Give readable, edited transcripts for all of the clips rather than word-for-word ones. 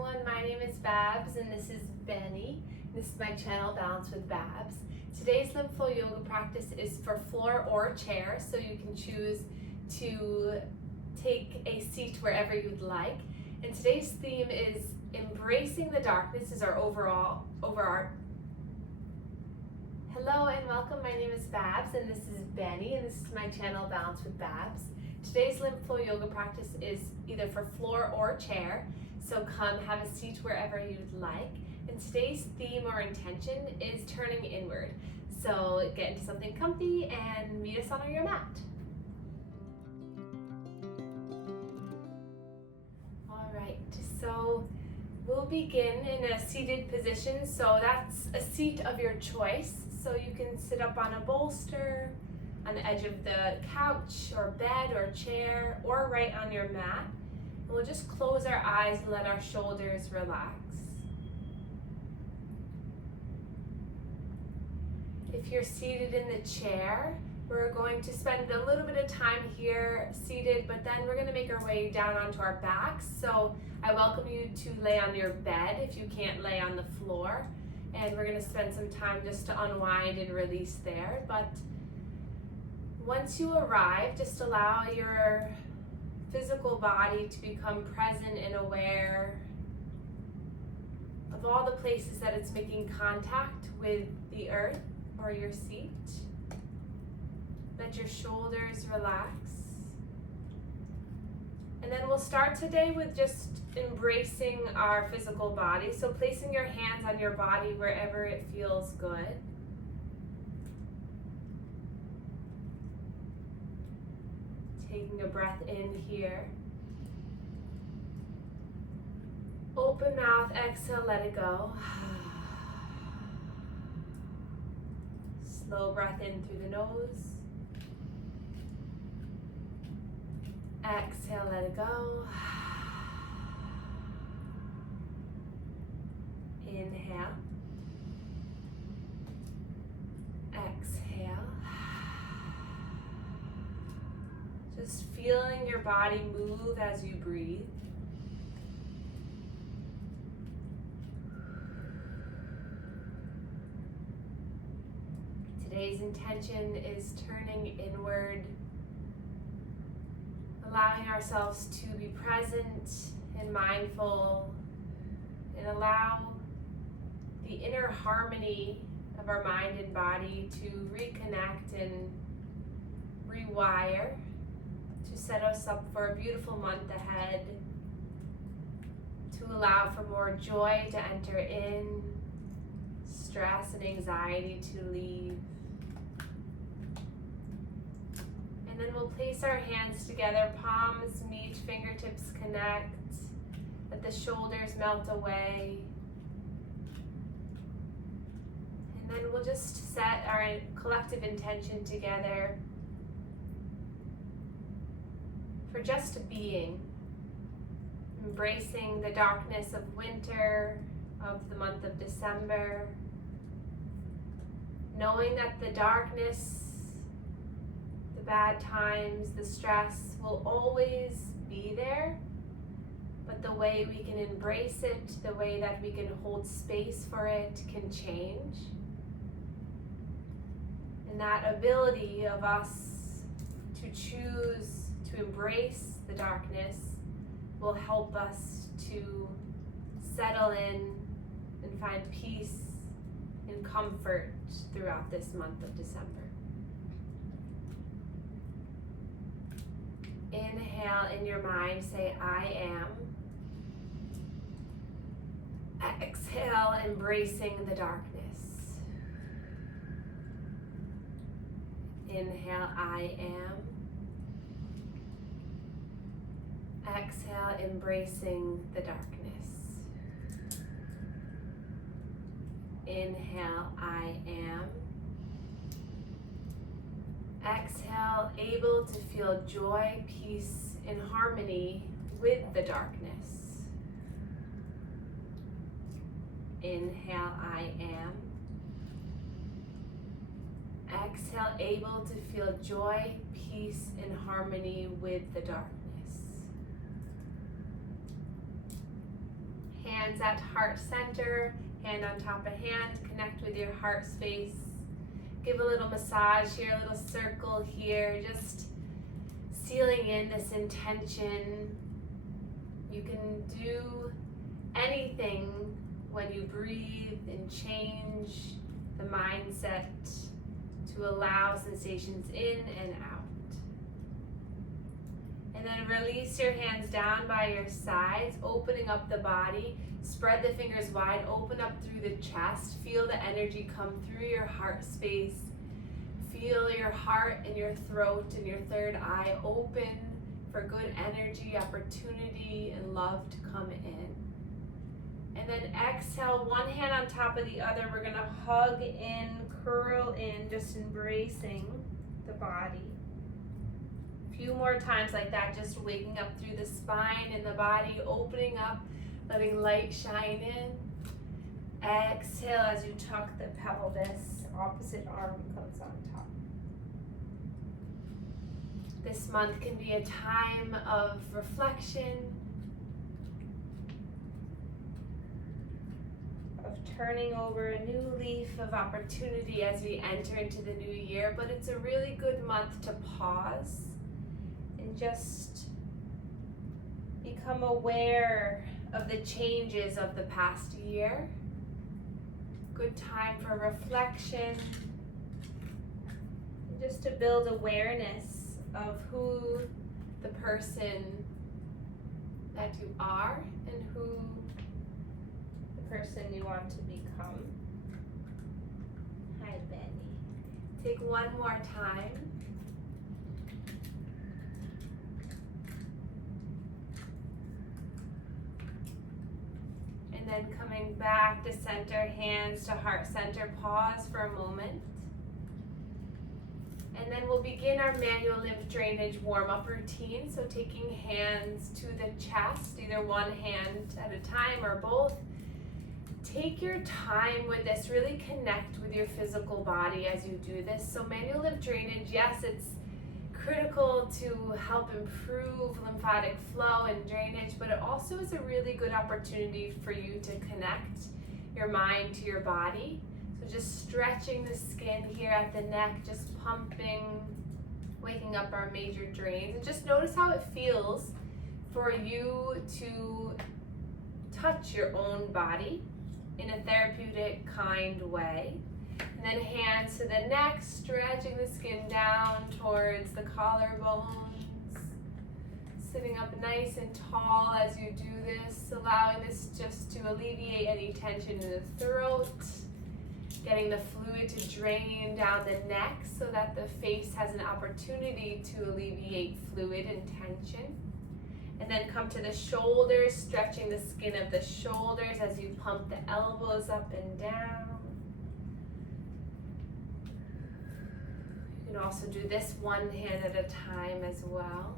everyone, my name is Babz and this is Benny. This is my channel, Balance with Babz. Today's Lymph Flow Yoga practice is for floor or chair, so you can choose to take a seat wherever you'd like. And today's theme is embracing the darkness is our overall. Hello and welcome, my name is Babz and this is Benny and this is my channel, Balance with Babz. Today's Lymph Flow Yoga practice is either for floor or chair, so come have a seat wherever you'd like. And today's theme or intention is turning inward. So get into something comfy and meet us on your mat. All right, so we'll begin in a seated position. So that's a seat of your choice. So you can sit up on a bolster, on the edge of the couch or bed or chair, or right on your mat. And we'll just close our eyes and let our shoulders relax. If you're seated in the chair, we're going to spend a little bit of time here seated, but then we're going to make our way down onto our backs. So I welcome you to lay on your bed if you can't lay on the floor. And we're going to spend some time just to unwind and release there. But once you arrive, just allow your physical body to become present and aware of all the places that it's making contact with the earth or your seat. Let your shoulders relax. And then we'll start today with just embracing our physical body. So placing your hands on your body wherever it feels good. Taking a breath in here. Open mouth, exhale, let it go. Slow breath in through the nose. Exhale, let it go. Inhale. Exhale. Just feeling your body move as you breathe. Today's intention is turning inward, allowing ourselves to be present and mindful, and allow the inner harmony of our mind and body to reconnect and rewire, to set us up for a beautiful month ahead, to allow for more joy to enter in, stress and anxiety to leave. And then we'll place our hands together, palms meet, fingertips connect, let the shoulders melt away. And then we'll just set our collective intention together for just being, embracing the darkness of winter, of the month of December, knowing that the darkness, the bad times, the stress will always be there, but the way we can embrace it, the way that we can hold space for it can change. And that ability of us to choose to embrace the darkness will help us to settle in and find peace and comfort throughout this month of December. Inhale in your mind, say I am. Exhale, embracing the darkness. Inhale, I am. Exhale, embracing the darkness. Inhale, I am. Exhale, able to feel joy, peace, and harmony with the darkness. Inhale, I am. Exhale, able to feel joy, peace, and harmony with the darkness. hands at heart center, hand on top of hand, connect with your heart space. Give a little massage here, a little circle here, just sealing in this intention. You can do anything when you breathe and change the mindset to allow sensations in and out. And then release your hands down by your sides, opening up the body. Spread the fingers wide, open up through the chest. Feel the energy come through your heart space. Feel your heart and your throat and your third eye open for good energy, opportunity, and love to come in. And then exhale, one hand on top of the other. We're gonna hug in, curl in, just embracing the body. Few more times like that, just waking up through the spine and the body, opening up, letting light shine in. Exhale as you tuck the pelvis, opposite arm comes on top. This month can be a time of reflection, of turning over a new leaf of opportunity as we enter into the new year, but it's a really good month to pause and just become aware of the changes of the past year. Good time for reflection, and just to build awareness of who the person that you are and who the person you want to become. Hi, Benny. Take one more time. And then coming back to center, hands to heart center, pause for a moment. And then we'll begin our manual lymph drainage warm-up routine. So taking hands to the chest, either one hand at a time or both. Take your time with this, really connect with your physical body as you do this. So manual lymph drainage, yes, it's critical to help improve lymphatic flow and drainage, but it also is a really good opportunity for you to connect your mind to your body. So just stretching the skin here at the neck, just pumping, waking up our major drains, and just notice how it feels for you to touch your own body in a therapeutic kind way. And then hands to the neck, stretching the skin down towards the collarbones. Sitting up nice and tall as you do this, allowing this just to alleviate any tension in the throat. Getting the fluid to drain down the neck so that the face has an opportunity to alleviate fluid and tension. And then come to the shoulders, stretching the skin of the shoulders as you pump the elbows up and down. You can also do this one hand at a time as well.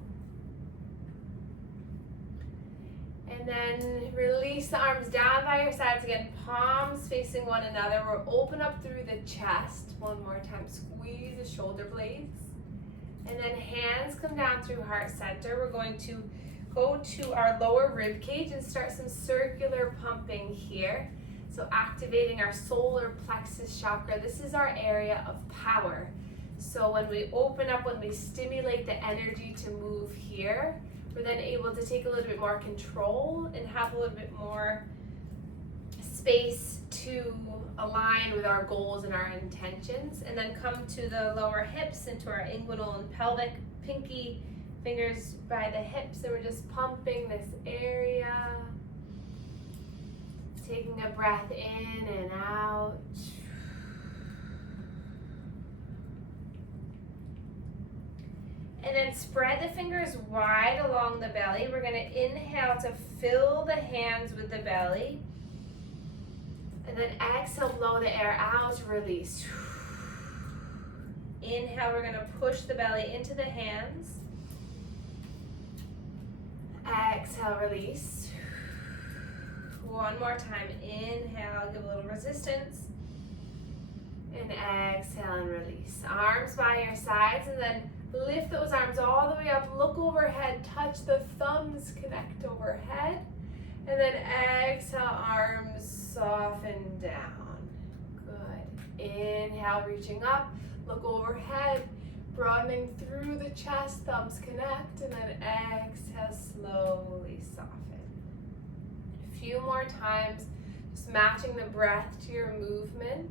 And then release the arms down by your sides again, palms facing one another. We'll open up through the chest. One more time, squeeze the shoulder blades. And then hands come down through heart center. We're going to go to our lower rib cage and start some circular pumping here. So activating our solar plexus chakra. This is our area of power. So when we open up, when we stimulate the energy to move here, we're then able to take a little bit more control and have a little bit more space to align with our goals and our intentions. And then come to the lower hips into our inguinal and pelvic, pinky fingers by the hips, and we're just pumping this area. Taking a breath in and out. And then spread the fingers wide along the belly. We're going to inhale to fill the hands with the belly. And then exhale, blow the air out, release. Inhale, we're going to push the belly into the hands. Exhale, release. One more time. Inhale, give a little resistance. And exhale and release. Arms by your sides, and then lift those arms all the way up. Look overhead, touch the thumbs, connect overhead. And then exhale, arms soften down. Good. Inhale, reaching up. Look overhead, broadening through the chest, thumbs connect, and then exhale, slowly soften. A few more times, just matching the breath to your movement.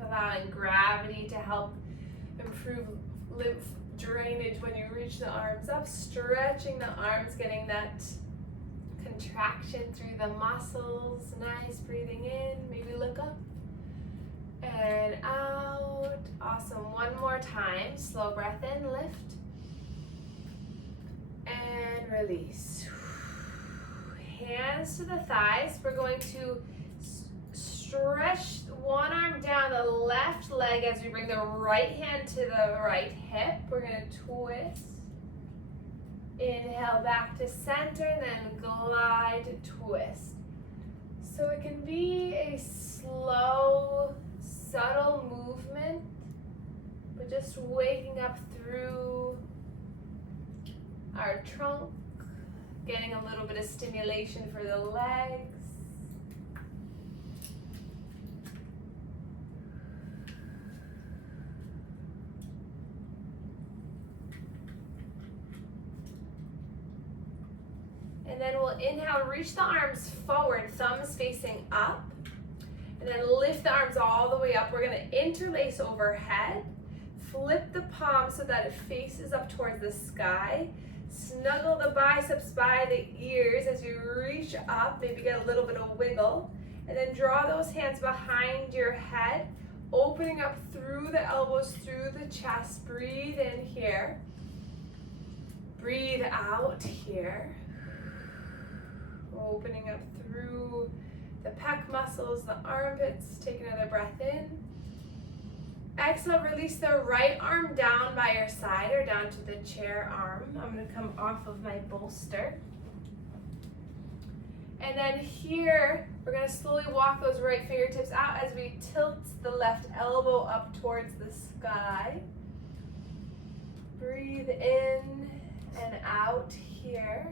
Allowing gravity to help improve lymph drainage when you reach the arms up, stretching the arms, getting that contraction through the muscles. Nice, breathing in, maybe look up and out. Awesome. One more time. Slow breath in, lift and release. Hands to the thighs. We're going to stretch one arm down the left leg as we bring the right hand to the right hip. We're going to twist. Inhale back to center, and then glide, twist. So it can be a slow, subtle movement, but just waking up through our trunk, getting a little bit of stimulation for the legs. And then we'll inhale, reach the arms forward, thumbs facing up. And then lift the arms all the way up. We're going to interlace overhead. Flip the palm so that it faces up towards the sky. Snuggle the biceps by the ears as you reach up. Maybe get a little bit of wiggle. And then draw those hands behind your head, opening up through the elbows, through the chest. Breathe in here. Breathe out here. Opening up through the pec muscles, the armpits. Take another breath in. Exhale, release the right arm down by your side or down to the chair arm. I'm going to come off of my bolster. And then here, we're going to slowly walk those right fingertips out as we tilt the left elbow up towards the sky. Breathe in and out here.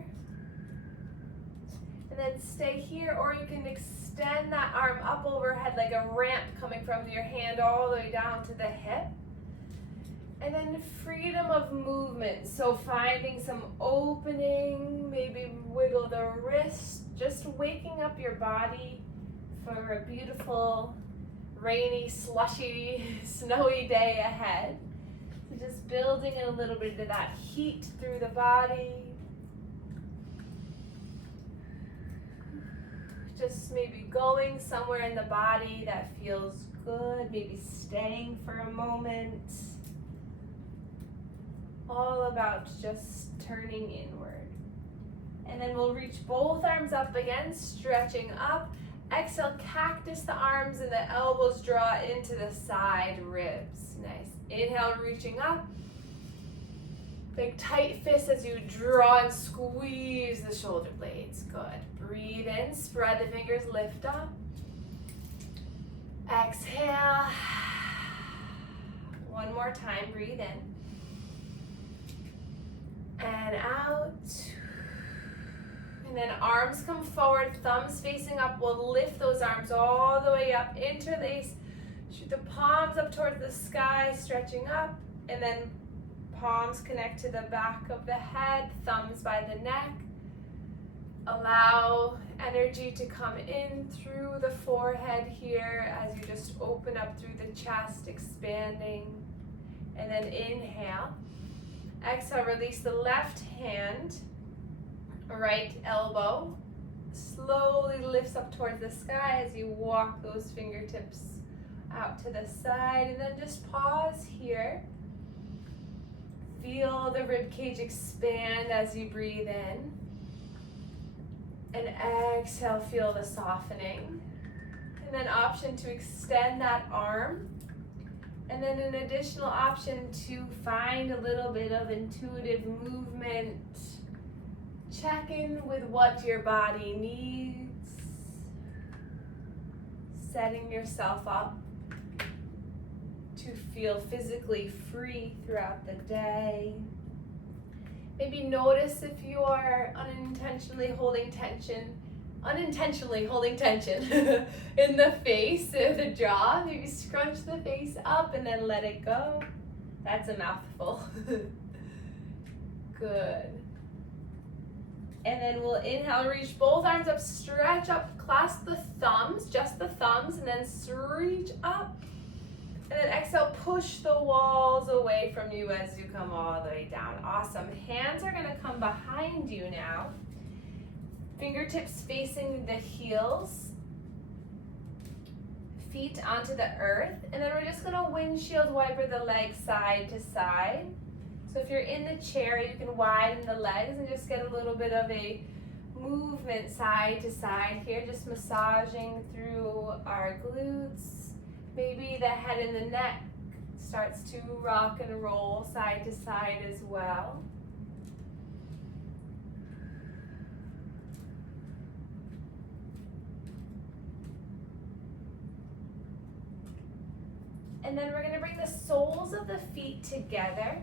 And then stay here, or you can extend that arm up overhead like a ramp coming from your hand all the way down to the hip. And then freedom of movement, so finding some opening, maybe wiggle the wrist, just waking up your body for a beautiful, rainy, slushy, snowy day ahead. So just building in a little bit of that heat through the body. Just maybe going somewhere in the body that feels good, maybe staying for a moment. All about just turning inward. And then we'll reach both arms up again, stretching up. Exhale, cactus the arms and the elbows draw into the side ribs. Nice. Inhale, reaching up. Big tight fists as you draw and squeeze the shoulder blades. Good. Breathe in, spread the fingers, lift up. Exhale. One more time, breathe in. And out. And then arms come forward, thumbs facing up. We'll lift those arms all the way up, interlace. Shoot the palms up towards the sky, stretching up. And then palms connect to the back of the head, thumbs by the neck. Allow energy to come in through the forehead here as you just open up through the chest, expanding. And then inhale. Exhale, release the left hand, right elbow. Slowly lifts up towards the sky as you walk those fingertips out to the side. And then just pause here. Feel the rib cage expand as you breathe in. And exhale, feel the softening. And then option to extend that arm. And then an additional option to find a little bit of intuitive movement. Check in with what your body needs. Setting yourself up to feel physically free throughout the day. Maybe notice if you are unintentionally holding tension in the face or the jaw. Maybe scrunch the face up and then let it go. That's a mouthful. Good. And then we'll inhale, reach both arms up, stretch up, clasp the thumbs, just the thumbs, and then reach up. And then exhale, push the walls away from you as you come all the way down. Awesome. Hands are gonna come behind you now. Fingertips facing the heels. Feet onto the earth. And then we're just gonna windshield wiper the legs side to side. So if you're in the chair, you can widen the legs and just get a little bit of a movement side to side here, just massaging through our glutes. Maybe the head and the neck starts to rock and roll side to side as well. And then we're going to bring the soles of the feet together.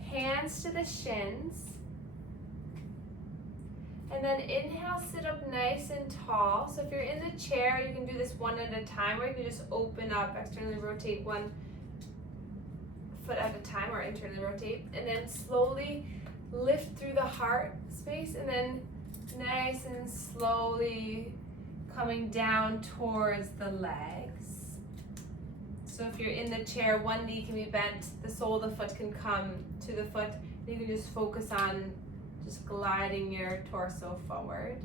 Hands to the shins. And then inhale, sit up nice and tall. So if you're in the chair, you can do this one at a time, or you can just open up, externally rotate one foot at a time, or internally rotate. And then slowly lift through the heart space, and then nice and slowly coming down towards the legs. So if you're in the chair, one knee can be bent, the sole of the foot can come to the foot. You can just focus on just gliding your torso forward.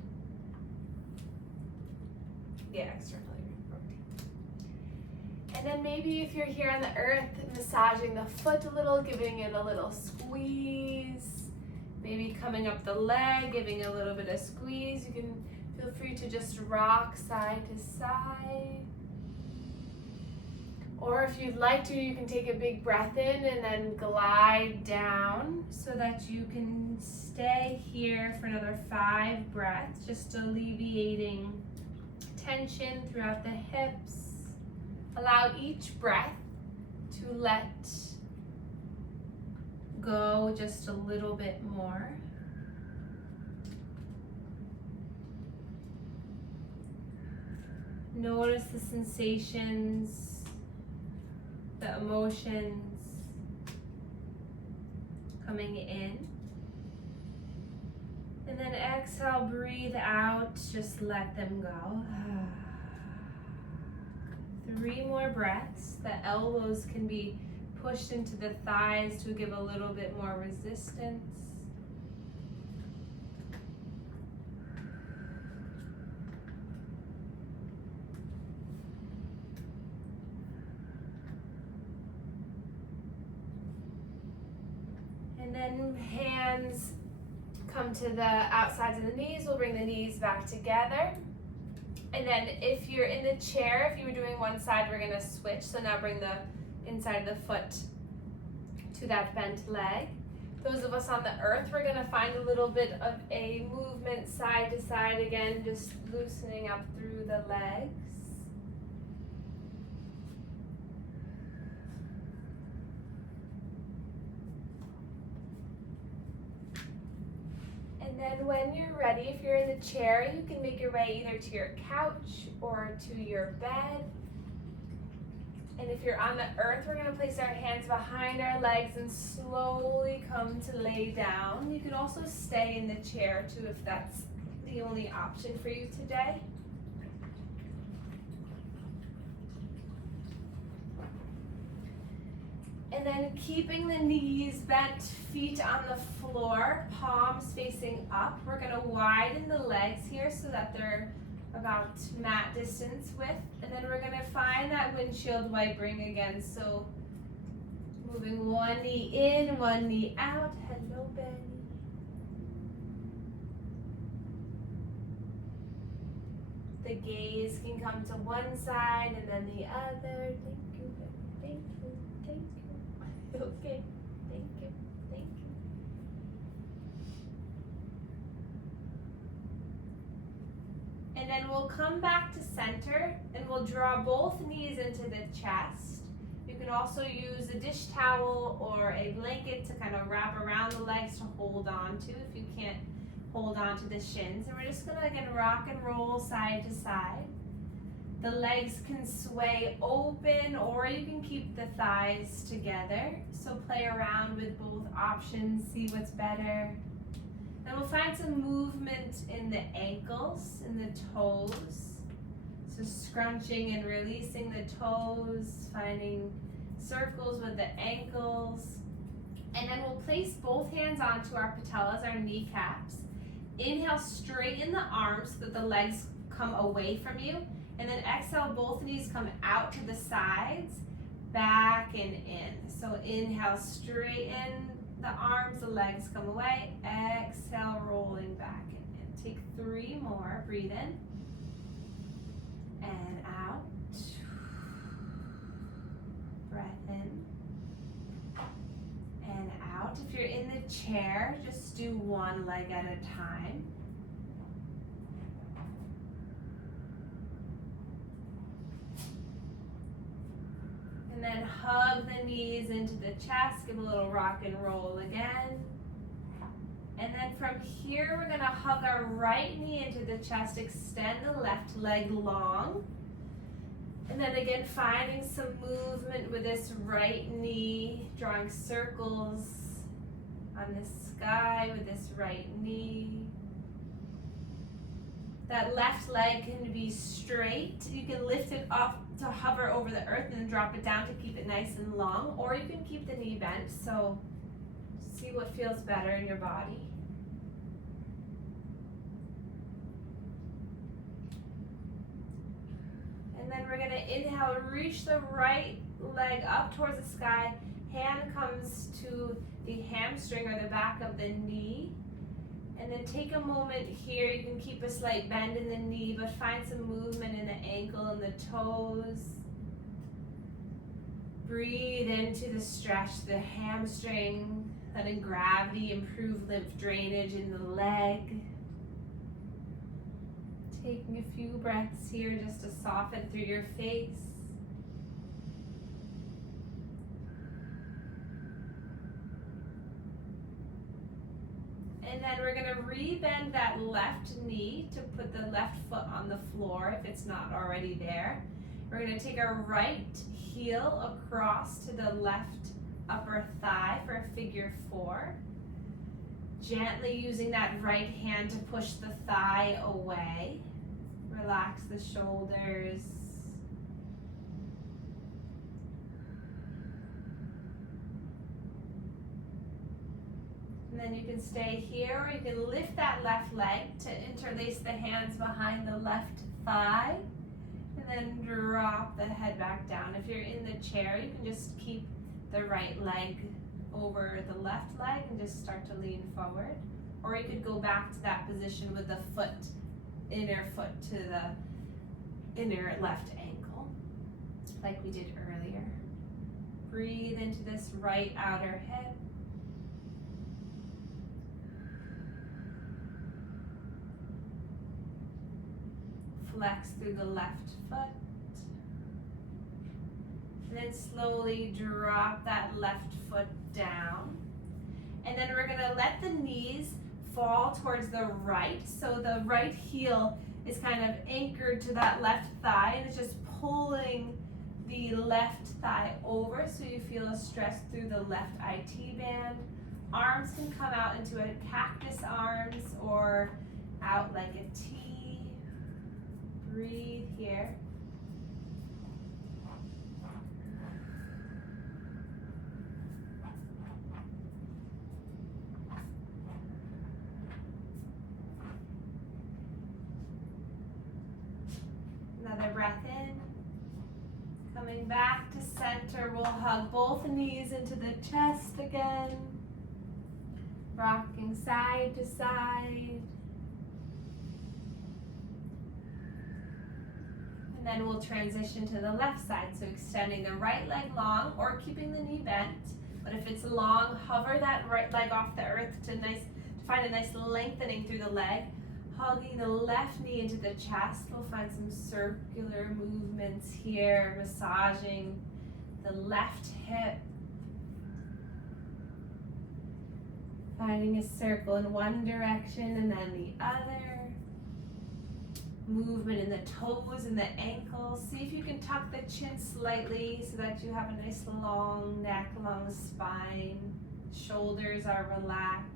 Yeah, externally rotate. And then maybe if you're here on the earth, massaging the foot a little, giving it a little squeeze. Maybe coming up the leg, giving a little bit of squeeze. You can feel free to just rock side to side. Or if you'd like to, you can take a big breath in and then glide down so that you can stay here for another 5 breaths, just alleviating tension throughout the hips. Allow each breath to let go just a little bit more. Notice the sensations, the emotions coming in. And then exhale, breathe out, just let them go. 3 more breaths. The elbows can be pushed into the thighs to give a little bit more resistance. And then hands come to the outsides of the knees. We'll bring the knees back together. And then if you're in the chair, if you were doing one side, we're going to switch. So now bring the inside of the foot to that bent leg. Those of us on the earth, we're going to find a little bit of a movement side to side again, just loosening up through the legs. And then when you're ready, if you're in the chair, you can make your way either to your couch or to your bed. And if you're on the earth, we're going to place our hands behind our legs and slowly come to lay down. You can also stay in the chair too if that's the only option for you today. And then keeping the knees bent, feet on the floor, palms facing up. We're going to widen the legs here so that they're about mat distance width. And then we're going to find that windshield wipering again. So moving one knee in, one knee out. Hello, Benny. The gaze can come to one side and then the other. Thank you, Benny. Thank you. Thank you. Okay, thank you, thank you. And then we'll come back to center and we'll draw both knees into the chest. You can can also use a dish towel or a blanket to kind of wrap around the legs to hold on to if you can't hold on to the shins. And we're just gonna again rock and roll side to side. The legs can sway open or you can keep the thighs together. So play around with both options, see what's better. And we'll find some movement in the ankles, in the toes. So scrunching and releasing the toes, finding circles with the ankles. And then we'll place both hands onto our patellas, our kneecaps. Inhale, straighten the arms so that the legs come away from you. And then exhale, both knees come out to the sides, back and in. So inhale, straighten the arms, the legs come away. Exhale, rolling back and in. Take 3 more, breathe in. And out. Breath in. And out. If you're in the chair, just do one leg at a time. And then hug the knees into the chest, give a little rock and roll again. And then from here, we're gonna hug our right knee into the chest, extend the left leg long. And then again, finding some movement with this right knee, drawing circles on the sky with this right knee. That left leg can be straight. You can lift it up to hover over the earth and then drop it down to keep it nice and long, or you can keep the knee bent. So see what feels better in your body. And then we're gonna inhale, reach the right leg up towards the sky. Hand comes to the hamstring or the back of the knee. And then take a moment here. You can keep a slight bend in the knee, but find some movement in the ankle and the toes. Breathe into the stretch, the hamstring, letting gravity improve lymph drainage in the leg. Taking a few breaths here just to soften through your face. And then we're gonna re-bend that left knee to put the left foot on the floor if it's not already there. We're gonna take our right heel across to the left upper thigh for a figure 4. Gently using that right hand to push the thigh away. Relax the shoulders. And then you can stay here, or you can lift that left leg to interlace the hands behind the left thigh. And then drop the head back down. If you're in the chair, you can just keep the right leg over the left leg and just start to lean forward. Or you could go back to that position with the foot, inner foot to the inner left ankle, like we did earlier. Breathe into this right outer hip. Flex through the left foot. And then slowly drop that left foot down. And then we're gonna let the knees fall towards the right. So the right heel is kind of anchored to that left thigh and it's just pulling the left thigh over so you feel a stretch through the left IT band. Arms can come out into a cactus arms or out like a T. Breathe here. Another breath in. Coming back to center, we'll hug both knees into the chest again. Rocking side to side. And then we'll transition to the left side. So extending the right leg long or keeping the knee bent. But if it's long, hover that right leg off the earth to find a nice lengthening through the leg. Hugging the left knee into the chest. We'll find some circular movements here, massaging the left hip. Finding a circle in one direction and then the other. Movement in the toes and the ankles. See if you can tuck the chin slightly so that you have a nice long neck, long spine. Shoulders are relaxed.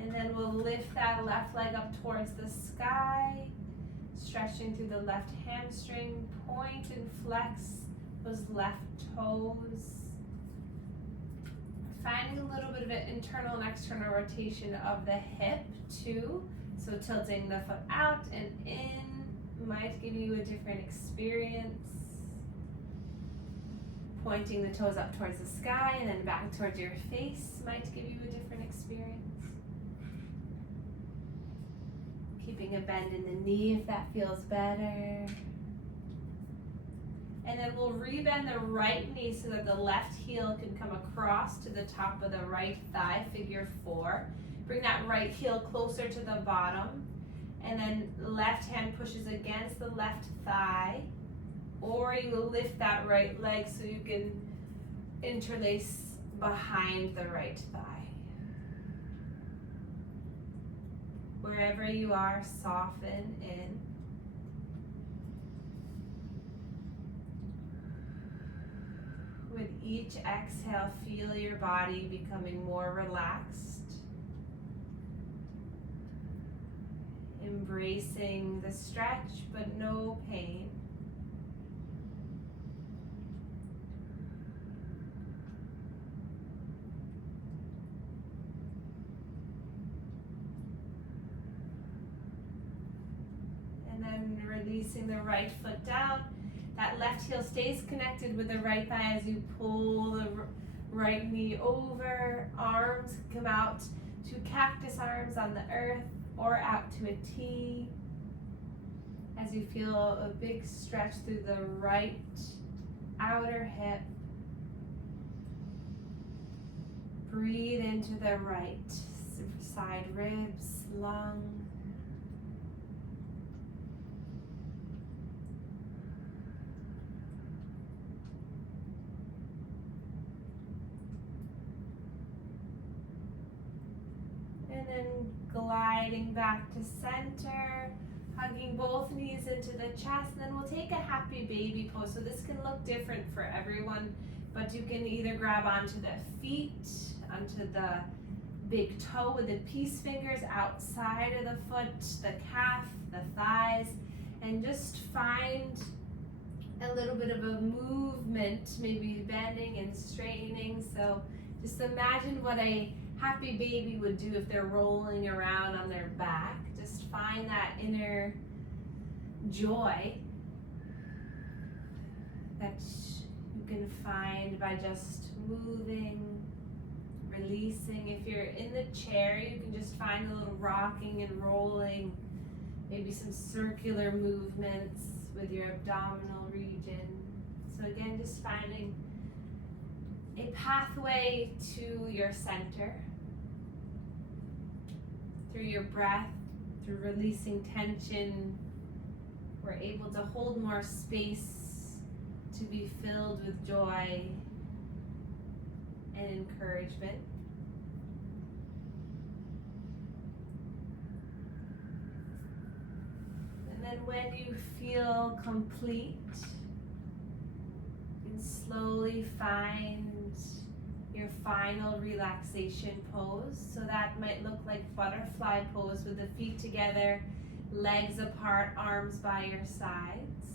And then we'll lift that left leg up towards the sky, stretching through the left hamstring, point and flex those left toes. Finding a little bit of an internal and external rotation of the hip too. So tilting the foot out and in might give you a different experience. Pointing the toes up towards the sky and then back towards your face might give you a different experience. Keeping a bend in the knee if that feels better. And then we'll rebend the right knee so that the left heel can come across to the top of the right thigh, figure 4. Bring that right heel closer to the bottom. And then left hand pushes against the left thigh. Or you will lift that right leg so you can interlace behind the right thigh. Wherever you are, soften in. With each exhale, feel your body becoming more relaxed. Embracing the stretch, but no pain. And then releasing the right foot down. That left heel stays connected with the right thigh as you pull the right knee over. Arms come out to cactus arms on the earth or out to a T. As you feel a big stretch through the right outer hip. Breathe into the right side ribs, lung. And then gliding back to center, hugging both knees into the chest, and then we'll take a happy baby pose. So this can look different for everyone, but you can either grab onto the feet, onto the big toe with the peace fingers outside of the foot, the calf, the thighs, and just find a little bit of a movement, maybe bending and straightening. So just imagine what a happy baby would do if they're rolling around on their back. Just find that inner joy that you can find by just moving, releasing. If you're in the chair, you can just find a little rocking and rolling, maybe some circular movements with your abdominal region. So again, just finding a pathway to your center through your breath, through releasing tension. We're able to hold more space to be filled with joy and encouragement. And then when you feel complete, you can slowly find your final relaxation pose. So that might look like butterfly pose with the feet together, legs apart, arms by your sides.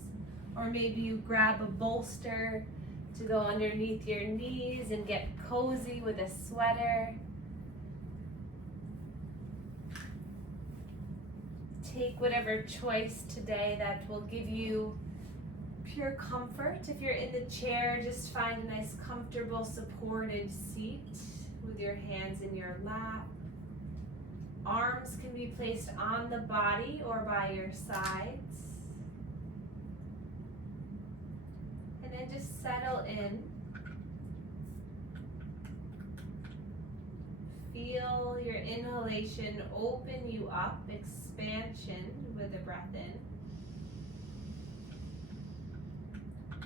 Or maybe you grab a bolster to go underneath your knees and get cozy with a sweater. Take whatever choice today that will give you pure comfort. If you're in the chair, just find a nice comfortable supported seat with your hands in your lap. Arms can be placed on the body or by your sides. And then just settle in. feel your inhalation open you up, expansion with the breath in.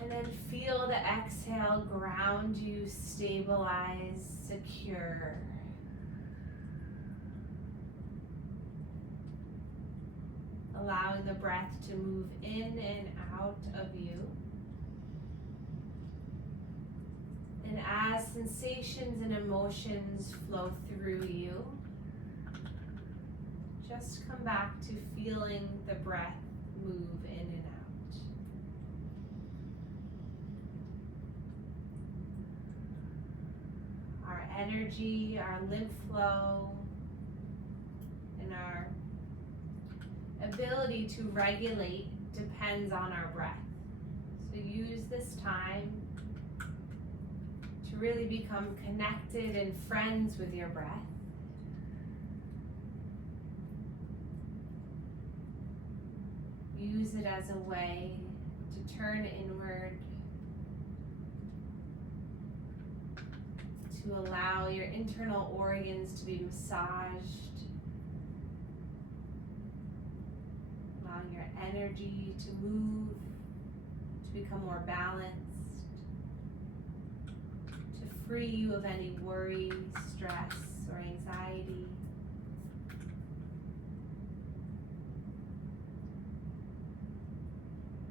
And then feel the exhale ground you, stabilize, secure. Allowing the breath to move in and out of you. And as sensations and emotions flow through you, just come back to feeling the breath move in and out. Our energy, our lymph flow, and our ability to regulate depends on our breath. So use this time to really become connected and friends with your breath. Use it as a way to turn inward, to allow your internal organs to be massaged, allowing your energy to move, to become more balanced, to free you of any worry, stress, or anxiety.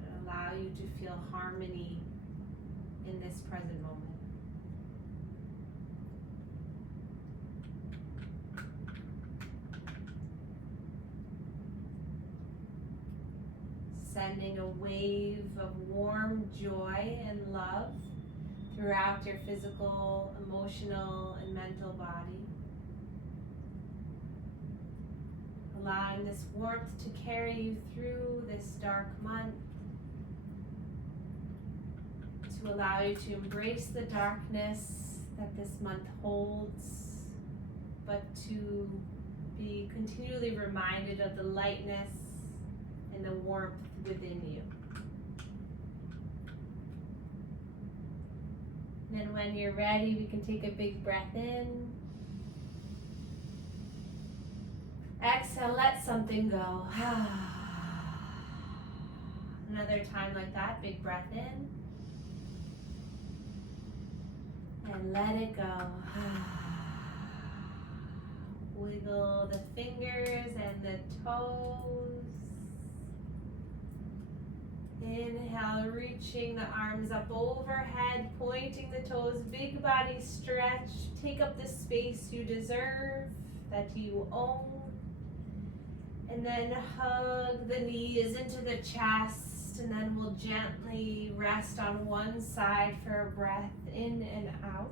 And allow you to feel harmony in this present moment. Sending a wave of warm joy and love throughout your physical, emotional, and mental body. Allowing this warmth to carry you through this dark month, to allow you to embrace the darkness that this month holds, but to be continually reminded of the lightness and the warmth within you. And then when you're ready, we can take a big breath in. Exhale, let something go. Another time like that, big breath in. And let it go. Wiggle the fingers and the toes. Inhale, reaching the arms up overhead, pointing the toes, big body stretch. Take up the space you deserve, that you own. And then hug the knees into the chest, and then we'll gently rest on one side for a breath in and out.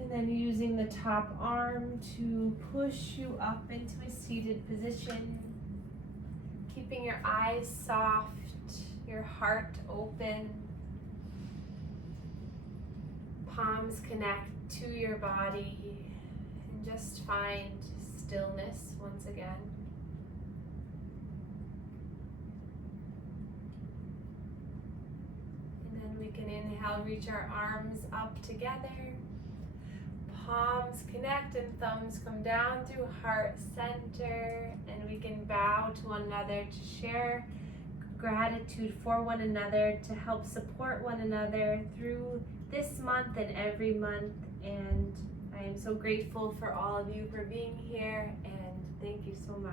And then using the top arm to push you up into a seated position. Keeping your eyes soft, your heart open. Palms connect to your body. And just find stillness once again. And then we can inhale, reach our arms up together. Palms connect and thumbs come down through heart center, and we can bow to one another to share gratitude for one another, to help support one another through this month and every month. And I am so grateful for all of you for being here, and thank you so much.